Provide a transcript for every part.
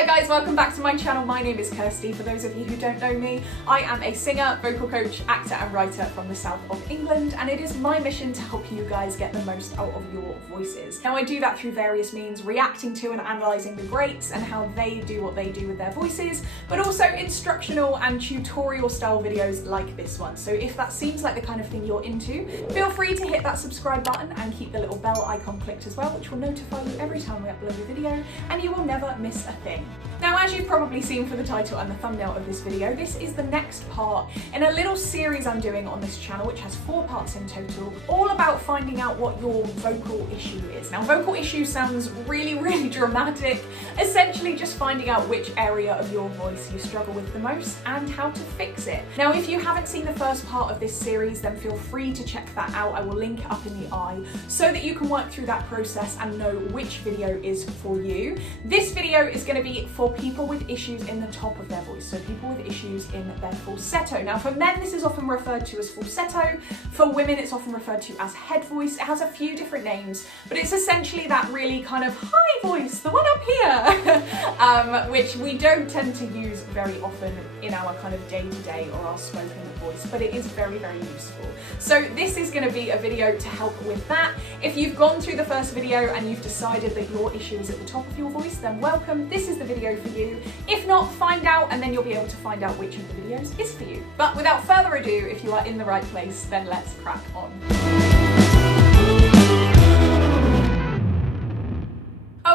Hi there guys, welcome back to my channel. My name is Kirsty. For those of you who don't know me, I am a singer, vocal coach, actor and writer from the south of England, and it is my mission to help you guys get the most out of your voices. Now I do that through various means, reacting to and analysing the greats and how they do what they do with their voices, but also instructional and tutorial style videos like this one. So if that seems like the kind of thing you're into, feel free to hit that subscribe button and keep the little bell icon clicked as well, which will notify you every time we upload a video, and you will never miss a thing. Now, as you've probably seen from the title and the thumbnail of this video, this is the next part in a little series I'm doing on this channel, which has 4 parts in total, all about finding out what your vocal issue is. Now, vocal issue sounds really dramatic, essentially just finding out which area of your voice you struggle with the most and how to fix it. Now, if you haven't seen the first part of this series, then feel free to check that out. I will link it up in the eye so that you can work through that process and know which video is for you. This video is going to be for people with issues in the top of their voice, so people with issues in their falsetto. Now for men this is often referred to as falsetto, for women it's often referred to as head voice. It has a few different names, but it's essentially that really kind of high voice, the one up here, which we don't tend to use very often in our kind of day-to-day or our spoken voice, but it is very useful. So this is going to be a video to help with that. If you've gone through the first video and you've decided that your issue is at the top of your voice, then welcome, this is the video for you. If not, find out and then you'll be able to find out which of the videos is for you. But without further ado, if you are in the right place, then let's crack on.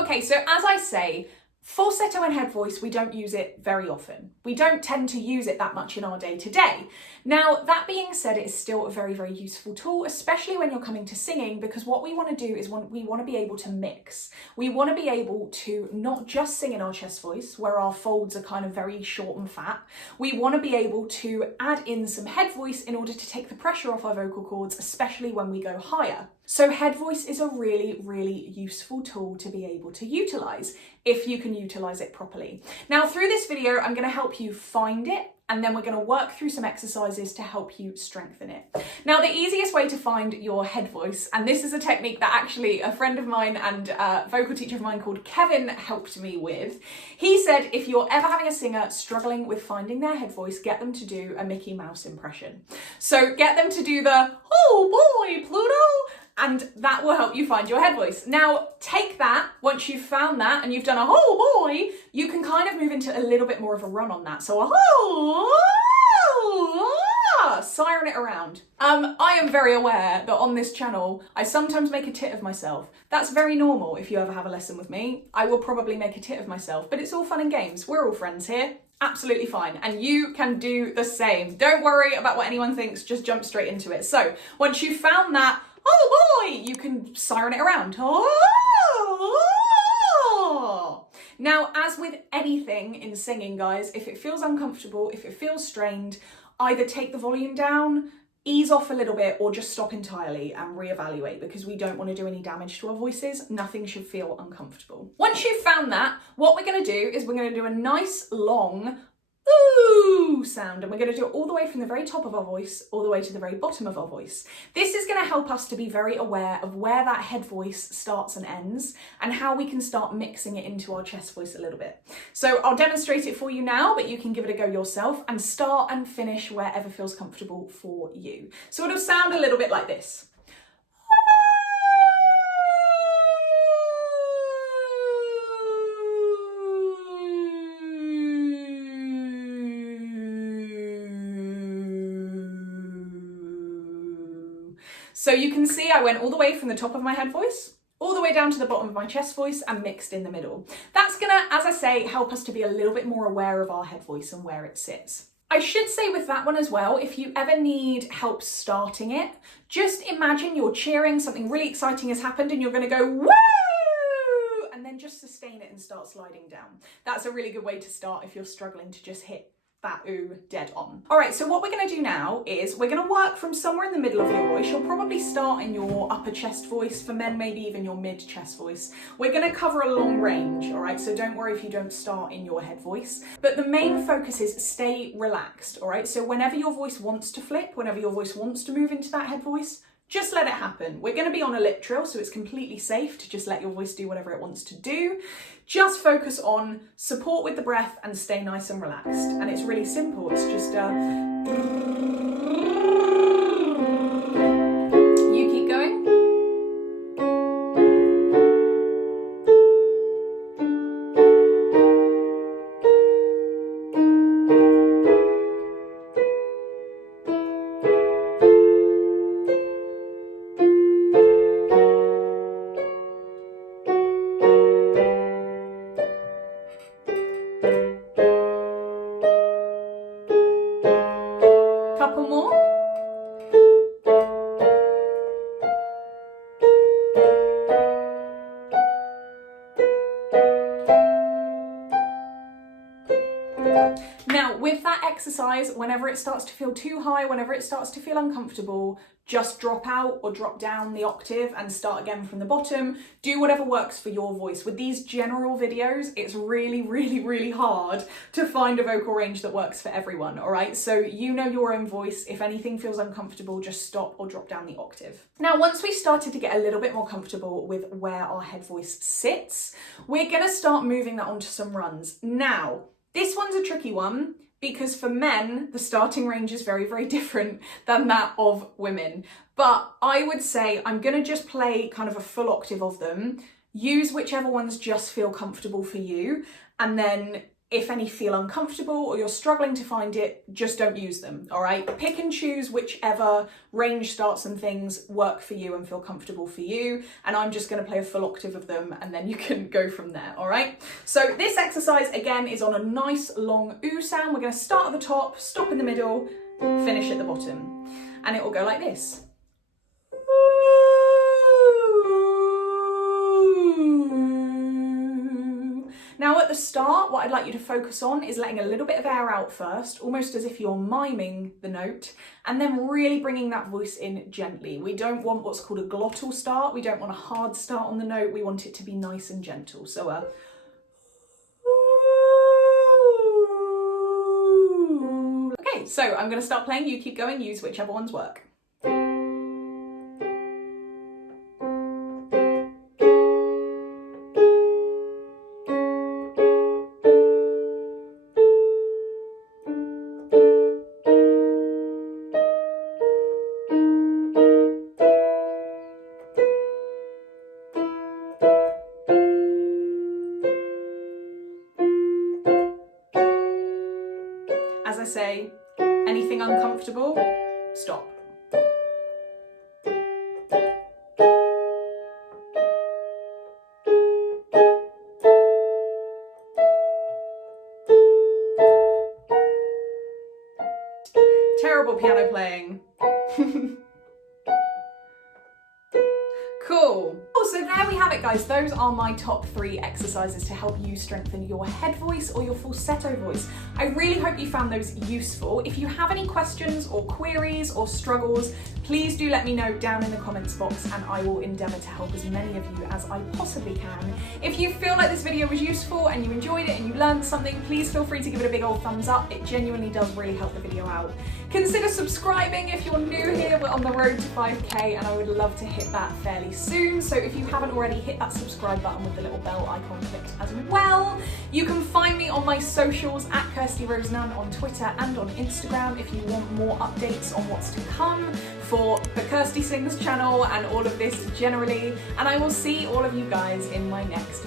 Okay, so as I say, falsetto and head voice, we don't use it very often. We don't tend to use it that much in our day-to-day. Now, that being said, it is still a very useful tool, especially when you're coming to singing, because what we want to do is we want to be able to mix. We want to be able to not just sing in our chest voice, where our folds are kind of very short and fat. We want to be able to add in some head voice in order to take the pressure off our vocal cords, especially when we go higher. So head voice is a really useful tool to be able to utilize if you can utilize it properly. Now through this video, I'm going to help you find it, and then we're going to work through some exercises to help you strengthen it. Now, the easiest way to find your head voice, and this is a technique that actually a friend of mine and a vocal teacher of mine called Kevin helped me with. He said if you're ever having a singer struggling with finding their head voice, get them to do a Mickey Mouse impression. So get them to do the, "Oh boy, Pluto," and that will help you find your head voice. Now, take that, once you've found that and you've done a "oh boy," you can kind of move into a little bit more of a run on that. So a siren it around. I am very aware that on this channel, I sometimes make a tit of myself. That's very normal if you ever have a lesson with me. I will probably make a tit of myself, but it's all fun and games. We're all friends here. Absolutely fine. And you can do the same. Don't worry about what anyone thinks, just jump straight into it. So once you've found that, "oh boy," you can siren it around. Oh. Now, as with anything in singing, guys, if it feels uncomfortable, if it feels strained, either take the volume down, ease off a little bit, or just stop entirely and reevaluate, because we don't want to do any damage to our voices. Nothing should feel uncomfortable. Once you've found that, what we're going to do is we're going to do a nice long ooh sound, and we're going to do it all the way from the very top of our voice all the way to the very bottom of our voice. This is going to help us to be very aware of where that head voice starts and ends, and how we can start mixing it into our chest voice a little bit. So I'll demonstrate it for you now, but you can give it a go yourself and start and finish wherever feels comfortable for you. So it'll sound a little bit like this. So you can see I went all the way from the top of my head voice, all the way down to the bottom of my chest voice, and mixed in the middle. That's gonna, as I say, help us to be a little bit more aware of our head voice and where it sits. I should say with that one as well, if you ever need help starting it, just imagine you're cheering, something really exciting has happened, and you're gonna go, "woo!" and then just sustain it and start sliding down. That's a really good way to start if you're struggling to just hit that ooh dead on. All right, so what we're going to do now is we're going to work from somewhere in the middle of your voice. You'll probably start in your upper chest voice, for men maybe even your mid chest voice. We're going to cover a long range, all right? So don't worry if you don't start in your head voice, but the main focus is stay relaxed, all right? So whenever your voice wants to flip, whenever your voice wants to move into that head voice, just let it happen. We're going to be on a lip trill, so it's completely safe to just let your voice do whatever it wants to do. Just focus on support with the breath and stay nice and relaxed. And it's really simple. It's just you keep going. Couple more. Now, with that exercise, whenever it starts to feel too high, whenever it starts to feel uncomfortable, just drop out or drop down the octave and start again from the bottom. Do whatever works for your voice. With these general videos, it's really hard to find a vocal range that works for everyone, all right? So you know your own voice. If anything feels uncomfortable, just stop or drop down the octave. Now, once we started to get a little bit more comfortable with where our head voice sits, we're gonna start moving that onto some runs. Now, this one's a tricky one, because for men, the starting range is very different than that of women. But I would say I'm gonna just play kind of a full octave of them, use whichever ones just feel comfortable for you, and then if any feel uncomfortable or you're struggling to find it, just don't use them, all right? Pick and choose whichever range starts and things work for you and feel comfortable for you, and I'm just gonna play a full octave of them and then you can go from there, all right? So this exercise, again, is on a nice long oo sound. We're gonna start at the top, stop in the middle, finish at the bottom, and it will go like this. Now at the start, what I'd like you to focus on is letting a little bit of air out first, almost as if you're miming the note, and then really bringing that voice in gently. We don't want what's called a glottal start. We don't want a hard start on the note. We want it to be nice and gentle. So okay, so I'm gonna start playing. You keep going, use whichever ones work. As I say, anything uncomfortable, stop. Terrible piano playing. Cool. Oh, so there we have it, guys. Those are my top 3 exercises to help you strengthen your head voice or your falsetto voice. I really hope you found those useful. If you have any questions or queries or struggles, please do let me know down in the comments box and I will endeavour to help as many of you as I possibly can. If you feel like this video was useful and you enjoyed it and you learned something, please feel free to give it a big old thumbs up. It genuinely does really help the video out. Consider subscribing if you're new here. We're on the road to 5K and I would love to hit that fairly soon. So if you haven't already, hit that subscribe button with the little bell icon clicked as well. You can find me on my socials at Kirsty Rose Nunn on Twitter and on Instagram if you want more updates on what's to come for the Kirsty Sings channel and all of this generally. And I will see all of you guys in my next